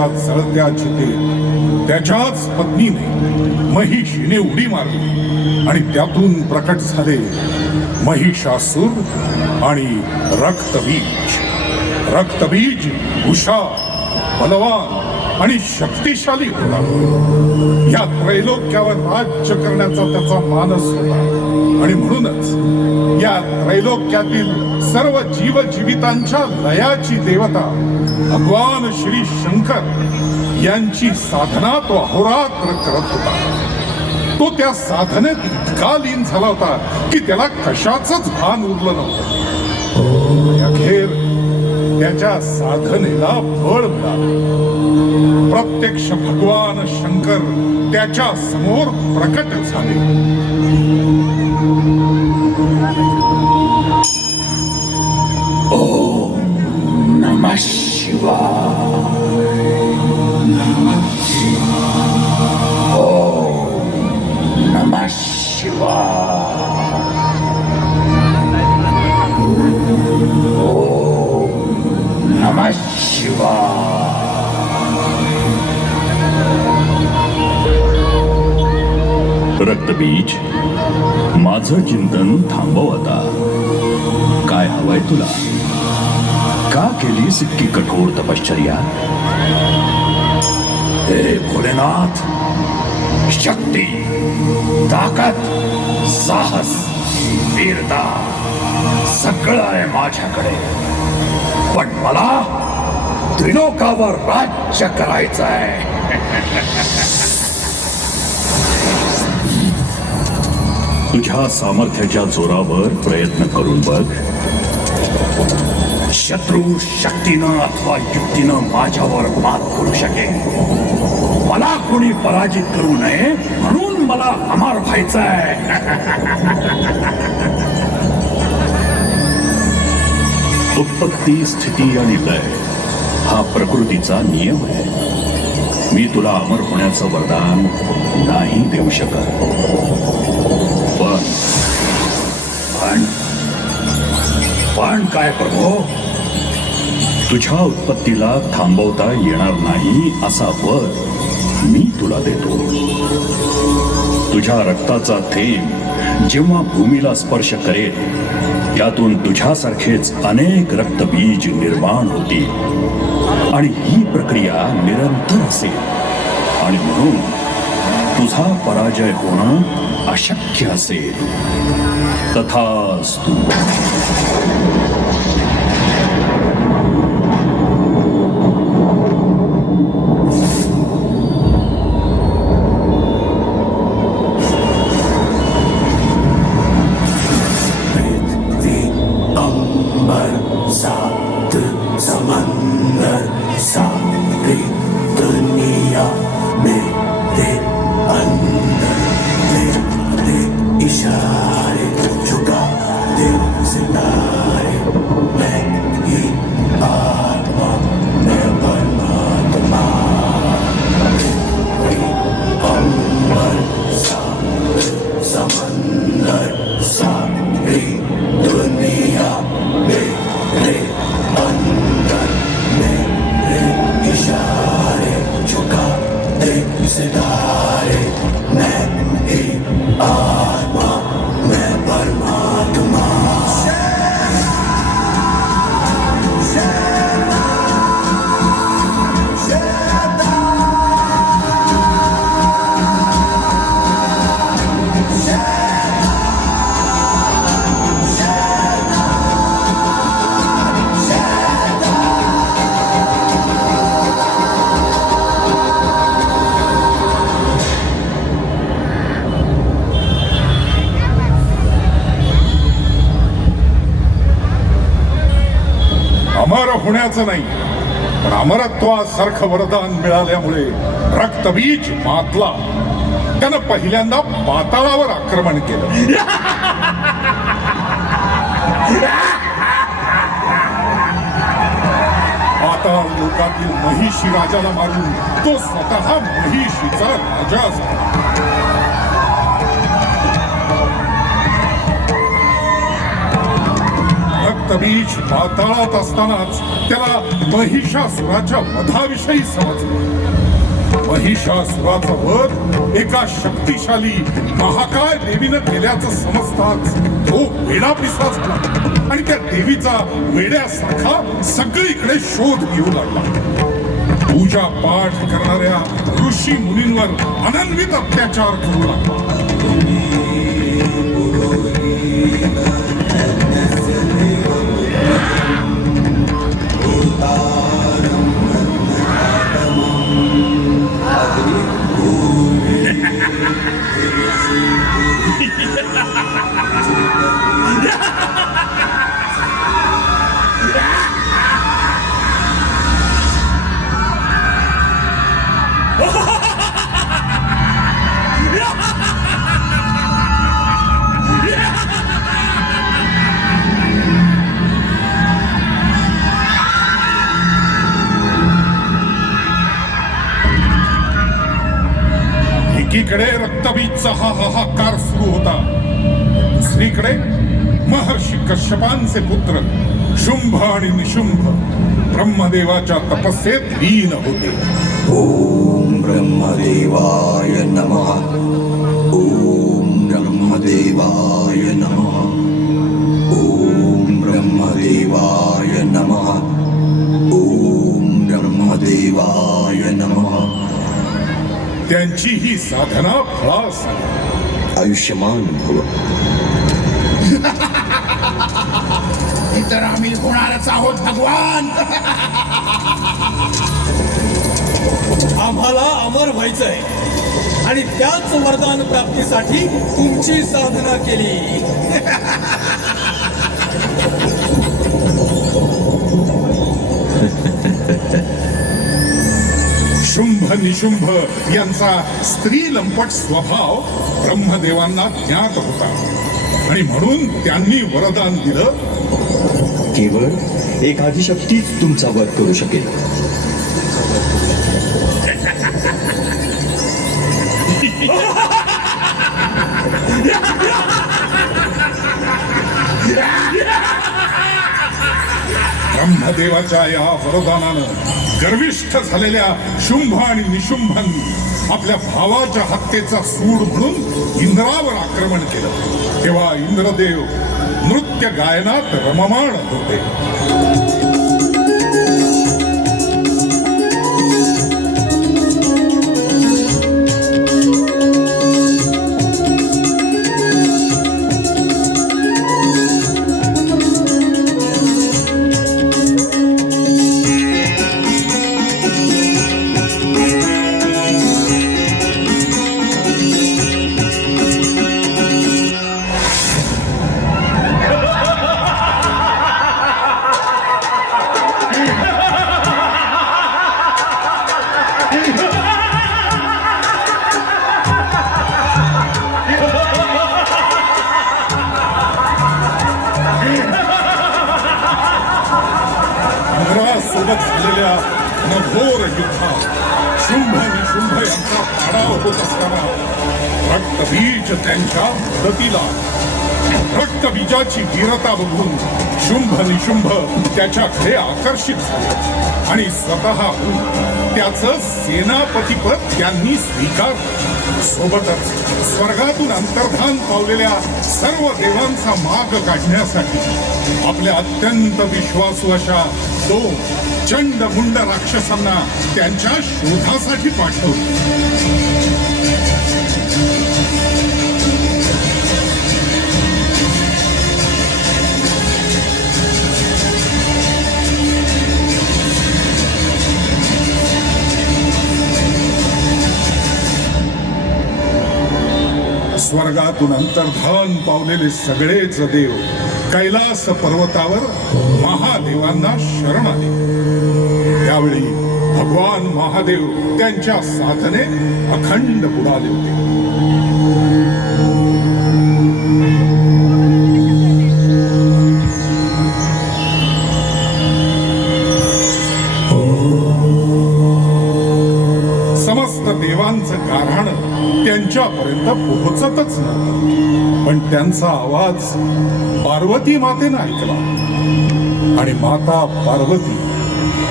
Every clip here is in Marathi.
त्या जळत्या चितेत त्याच्याच पत्नीने महिषीने उडी मारली आणि त्यातून प्रकट झाले महिषासूर आणि रक्तबीज. रक्तबीज हुशार, बलवान आणि शक्तिशाली होता. या त्रैलोक्यावर राज्य करण्याचा त्याचा मानस होता आणि म्हणूनच या त्रैलोक्यातील सर्व जीवजीवितांच्या लयाची देवता भगवान श्री शंकर यांची साधना तो अहोरात्र करत होता. तो त्या साधनेत इतका लीन झाला होता की त्याला कशाचंच भान उरलं नव्हतं. अखेर त्याच्या साधनेला फळ मिळालं. प्रत्यक्ष भगवान शंकर त्याच्या समोर प्रकट झाले. ओम नमः शिवाय. ओम नमः शिवाय. नमः शिवाय. रक्तबीज, माझं चिंतन थांबव आता. काय हवंय तुला? का केलीस इतकी कठोर तपश्चर्या? हे भोलेनाथ, शक्ती, ताकद, साहस, वीरता सगळं आहे माझ्याकडे, पण मला त्रिलोकावर राज्य करायचं आहे. तुझ्या सामर्थ्याच्या जोरावर प्रयत्न करून बघ. शत्रू शक्तीनं अथवा युक्तीनं माझ्यावर मात करू शकेल. मला कोणी पराजित करू नये म्हणून मला अमर व्हायचंय. उत्पत्ती, स्थिती आणि लय हा प्रकृतीचा नियम आहे. मी तुला अमर होण्याचं वरदान नाही देऊ शकत, पण काय प्रभू, तुझ्या उत्पत्तीला थांबवता येणार नाही असा वर मी तुला देतो. तुझ्या रक्ताचा थेंब जेव्हा भूमीला स्पर्श करेल, त्यातून तुझ्यासारखेच अनेक रक्तबीज निर्माण होतील आणि ही प्रक्रिया निरंतर असेल. आणि म्हणून तुझा पराजय होणं अशक्य असेल. तथास्तु. सात समंदर सारी दुनिया मेरे अंदर, तेरे इशारे झुका दे सितारे. मैं ही आत्मा, मैं परमात्मा. अंबर सात समंदर सारी दुनिया मेरे अंदर, मेरे इशारे झुका दे सितारे. मैं ही आत्मा, मैं परमात्मा. अमर होण्याचं नाही, पण अमरत्वासारखं वरदान मिळाल्यामुळे रक्तबीज मातला. त्यानं पहिल्यांदा पाताळावर आक्रमण केलं. पाताळ लोकातील महिषी राजाला मारून तो स्वतः महिषीचा राजा झाला. रक्तबीज पाताळात असतानाच त्याला महिषासुराच्या वधाविषयी समजलं. महिषासुराचा वध एका शक्तिशाली महाकाय देवीनं केल्याचं समजताच तो वेडा पिसाच झाला आणि त्या देवीचा वेड्यासारखा सगळीकडे शोध घेऊ लागला. पूजा पाठ करणाऱ्या ऋषी मुनींवर अनन्वित अत्याचार करू लागला. एकीकडे रक्तबीजचा हा हाहाकार सुरू होता, दुसरीकडे महर्षी कश्यपांचे पुत्र शुंभ आणि निशुंभ ब्रह्मदेवाच्या तपस्येत लीन होते. ओम ब्रह्मदेवाय नमः. ओम ब्रह्मदेवाय नमः. ओम ब्रह्मदेवाय नमः. ओम ब्रह्मदेवाय नमः. त्यांची ही साधना फळास आली. आयुष्यमान भव. तर आम्ही होणारच आहोत भगवान. आम्हाला अमर व्हायचंय आणि त्याच वरदान प्राप्तीसाठी तुमची साधना केली. शुंभ निशुंभ यांचा स्त्री लंपट स्वभाव ब्रह्मदेवांना ज्ञात होता आणि म्हणून त्यांनी वरदान दिलं. केवळ एक आदिशक्तीच तुमचा वध करू शकेल. ब्रह्मदेवाच्या या वरदानानं गर्विष्ठ झालेल्या शुंभ आणि निशुंभांनी आपल्या भावाच्या हत्येचा सूड म्हणून इंद्रावर आक्रमण केलं. तेव्हा इंद्रदेव नृत्य गायनात रममाण होते. सोबत झालेल्या घोर युद्धात शुंभ निशुंभ यांचा पाडाव होत असताना रक्तबीज त्यांच्या मदतीला. रक्तबीजाची वीरता बघून शुंभ निशुंभ त्याच्याकडे आकर्षित झाले आणि स्वतःहून त्याचं सेनापतीपद त्यांनी स्वीकारलं. सोबतच स्वर्गातून अंतर्धान पावलेल्या सर्व देवांचा माग काढण्यासाठी आपल्या अत्यंत विश्वासू अशा 2 चंड मुंड राक्षसांना त्यांच्या शोधासाठी पाठवलं. स्वर्गातून अंतर्धान पावलेले सगळेच देव कैलास पर्वतावर महादेवांना शरण आले. त्यावेळी भगवान महादेव त्यांच्या साधने अखंड बुडाले होते. समस्त देवांचं गाऱ्हाण त्यांच्यापर्यंत पोहोचतच नव्हतं, पण त्यांचा आवाज पार्वती मातेनं ऐकला. आणि माता पार्वती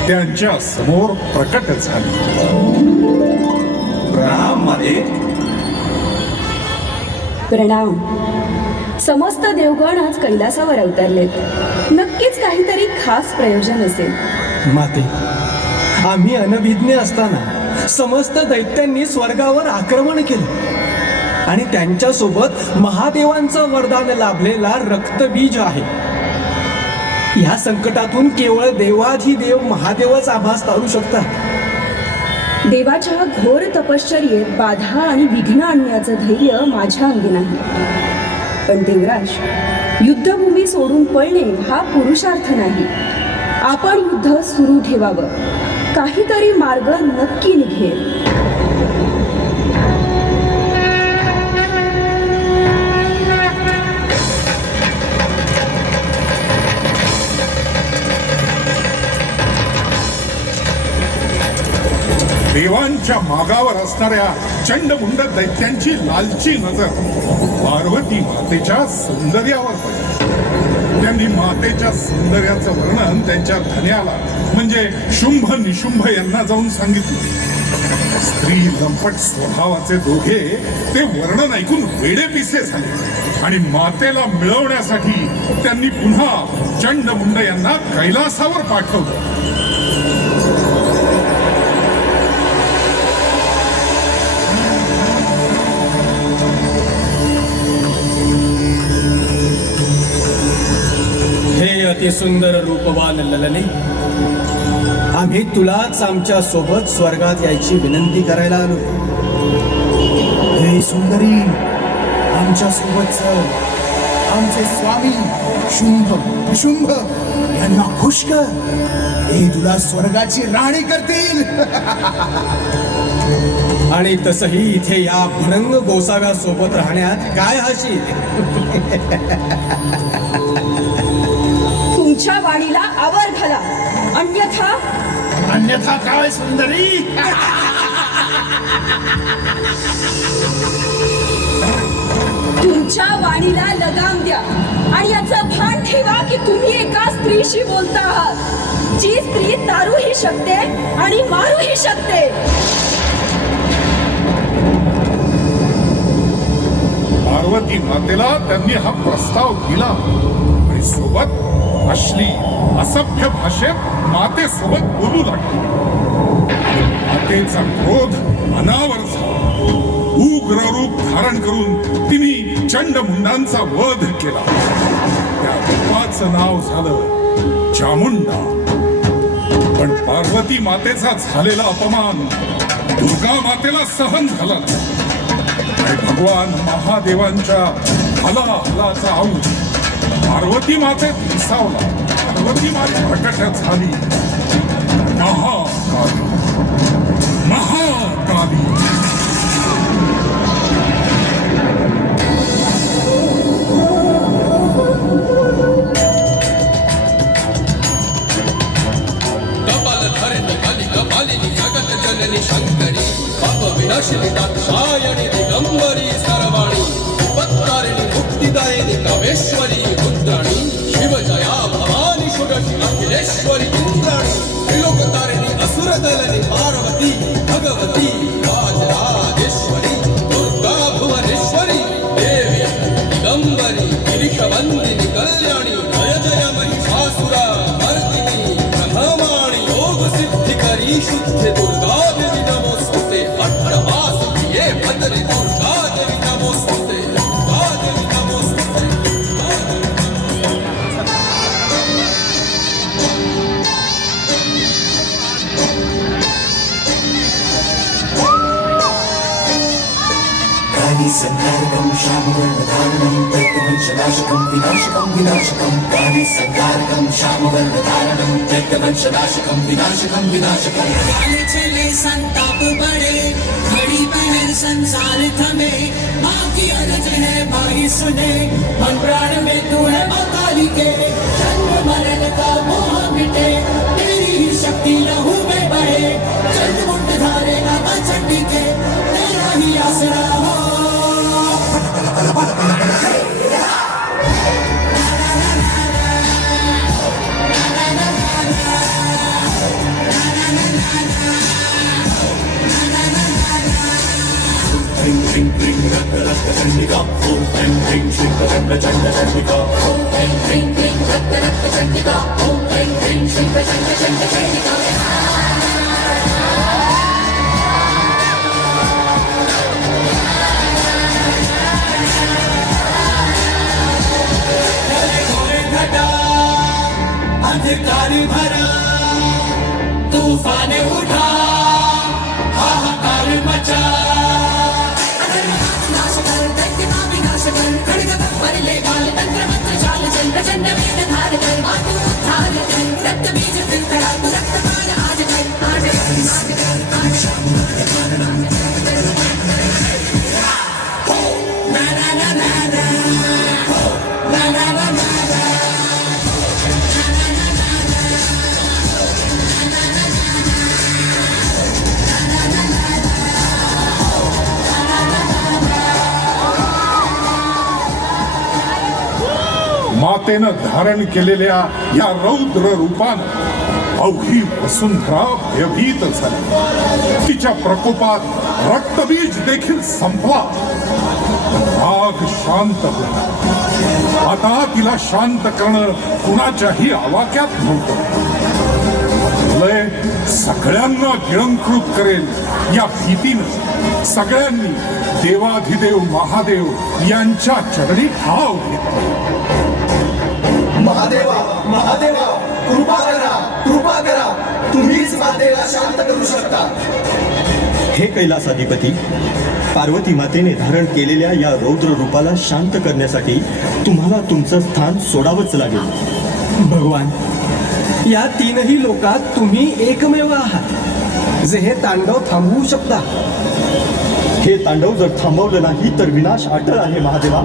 त्यांच्या समोर प्रकट झाली. प्रणाम माते. प्रणाम. समस्त देवगण आज कैलासावर अवतरलेत. नक्कीच काहीतरी खास प्रयोजन असेल. माते, आम्ही अनभिज्ञ असताना समस्त दैत्यांनी स्वर्गावर आक्रमण केलं आणि त्यांच्यासोबत महादेवांचं वरदान लाभलेला रक्तबीज आहे. या संकटातून केवळ देवाधिदेव महादेवच आभास तारू शकतात. देवाच्या घोर तपश्चर्येत बाधा आणि विघ्न आणण्याचं धैर्य माझ्या अंगी नाही. पण देवराज, युद्धभूमी सोडून पळणे हा पुरुषार्थ नाही. आपण युद्ध सुरू ठेवावं. काहीतरी मार्ग नक्की निघेल. देवांच्या मागावर असणाऱ्या चंडमुंड दैत्यांची लालची नजर पार्वती मातेच्या सौंदर्यावर पडली. त्यांनी मातेच्या सौंदर्याचं वर्णन त्यांच्या धन्याला म्हणजे शुंभ निशुंभ यांना जाऊन सांगितलं. स्त्री लंपट स्वभावाचे दोघे ते वर्णन ऐकून वेडेपिसे झाले आणि मातेला मिळवण्यासाठी त्यांनी पुन्हा चंडमुंड यांना कैलासावर पाठवलं. अति सुंदर रूपवान ललने, आम्ही तुलाच आमच्या सोबत स्वर्गात यायची विनंती करायला आलो. हे सुंदरी, आमच्या सोबत आमचे स्वामी शुंभ शुंभ यांना खुश कर. हे तुला स्वर्गाची राणी करतील. आणि तसही इथे या भरंग गोसाव्या सोबत राहण्यात काय हशी. तुमच्या वाणीला आवर घाला, अन्यथा काय सुंदरी. तुमच्या वाणीला लगाम द्या आणि याचं भान ठेवा की तुम्ही एका स्त्रीशी बोलता आहात, जी स्त्री तारूही शकते आणि मारूही शकते. पार्वती मातेला त्यांनी हा प्रस्ताव दिला आणि सोबत अश्ली असभ्य भाषेत मातेसोबत बोलू लागली. मातेचा क्रोध अनावर झाला. उग्र रूप धारण करून तिने चंडमुंडांचा वध केला. त्या रूपाचं नाव झालं चामुंडा. पण पार्वती मातेचा झालेला अपमान दुर्गा मातेला सहन झाला नाही. आणि भगवान महादेवांच्या हलाहलाचा अंश पार्वती मातेत विसावला. पार्वती माते प्रकट झाली. महाकाली, महाकाली. कपालधारिणी काली कपालिनी जगत जननी शंकरी पाप विनाशिनी दाक्षायणी दिगंबरी सर्वाणी उपत्कारिणी मुक्तिदायिनी कामेश्वरी रुद्राणी शिवजया भवानी षोडशी अखिलेश्वरी इंद्राणी त्रिलोकतारिणी असुरदलनी पार्वती भगवती राजराजेश्वरी दुर्गा भुवनेश्वरी देवी दिगंबरी गिरीशवंदिनी कल्याणी जय जय महिषासुरा मर्दिनी ब्रह्माणी योग सिद्धिकरी शुद्ध दुर्गा देवी नमोस्तुते. अठरवास ये भद्री दुर्गा देवी नमोस्तुते. दुर्गा देवी नमोस्तुते. संकारकं श्यामवर्णधारणं दैत्यवंशनाशकं विनाशकं विनाशकं. काली संकारकं श्यामवर्णधारणं दैत्यवंशनाशकं विनाशकं विनाशकं. काले चले संताप बड़े, घड़ी पहर संसार थमे. माँ की अरज है माही सुने, मन प्राण में तू है माँ काली के. जन्म मरण का मोह मिटे, तेरी ही शक्ति लहू में बहे. चंडमुंड धारेगा माँ चंडी के, तेरा ही आसरा हो. चंडिका ओम ऐं ह्रीं श्रीं प्रचंड चंड चंडिका ॐ ऐं ह्रीं क्लीं रक्त रक्त चण्डिका ॐ ऐं ह्रीं श्रीं प्रचण्ड चण्ड चण्डिका घटा अंधकार भरा तूफान उठा हाहाकार मचा नाश कर दैत्य का विनाश कर खड्ग भरले गाल तंत्र मंत्र जाल चल प्रचंड वेग धार कर मातु उद्धार कर रक्त बीज फिर तू रक्तपाल आज कर ना ना ना ना ना ना ना ना ना मातेनं धारण केलेल्या या रौद्र रूपानं अवघी वसुंधरा भयभीत झाली. तिच्या प्रकोपात रक्तबीज देखील संपला. राग शांत होता. आता तिला शांत करणं कुणाच्याही आवाक्यात नव्हतं. लय सगळ्यांना गिळंकृत करेल या भीतीनं सगळ्यांनी देवाधिदेव महादेव यांच्या चरणी ठाव घेतला. महादेवा महादेवा कृपा करा तुम्हीच मातेला शांत करू शकता. हे कैलासाधिपती, पार्वती मातेने धारण केलेल्या या रौद्र रूपाला शांत करण्यासाठी तुम्हाला तुमचं स्थान सोडावंच लागेल. भगवान, या तीनही लोकात तुम्ही एकमेव आहात जे हे तांडव थांबवू शकता. हे तांडव जर थांबवलं नाही तर विनाश अटळ आहे महादेवा.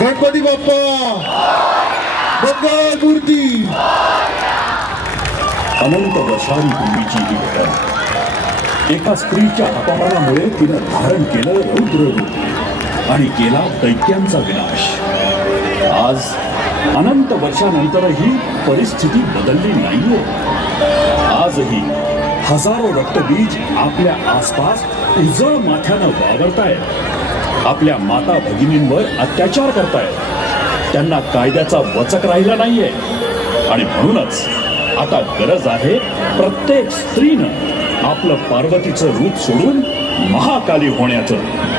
गणपती बाप्पा मंगल मूर्ती. अनंत वर्षांनी पूर्वीची ही घटना. एका स्त्रीच्या अपमानामुळे तिनं धारण केलं रौद्र रूप आणि केला दैत्यांचा विनाश. आज अनंत वर्षानंतरही परिस्थिती बदलली नाहीये. आजही हजारो रक्तबीज आपल्या आसपास उजळ माथ्यानं वावरतायत. आपल्या माता भगिनींवर अत्याचार करतायत. त्यांना कायद्याचा वचक राहिला नाहीये. आणि म्हणूनच आता गरज आहे प्रत्येक स्त्रीनं आपलं पार्वतीचं रूप सोडून महाकाली होण्याचं.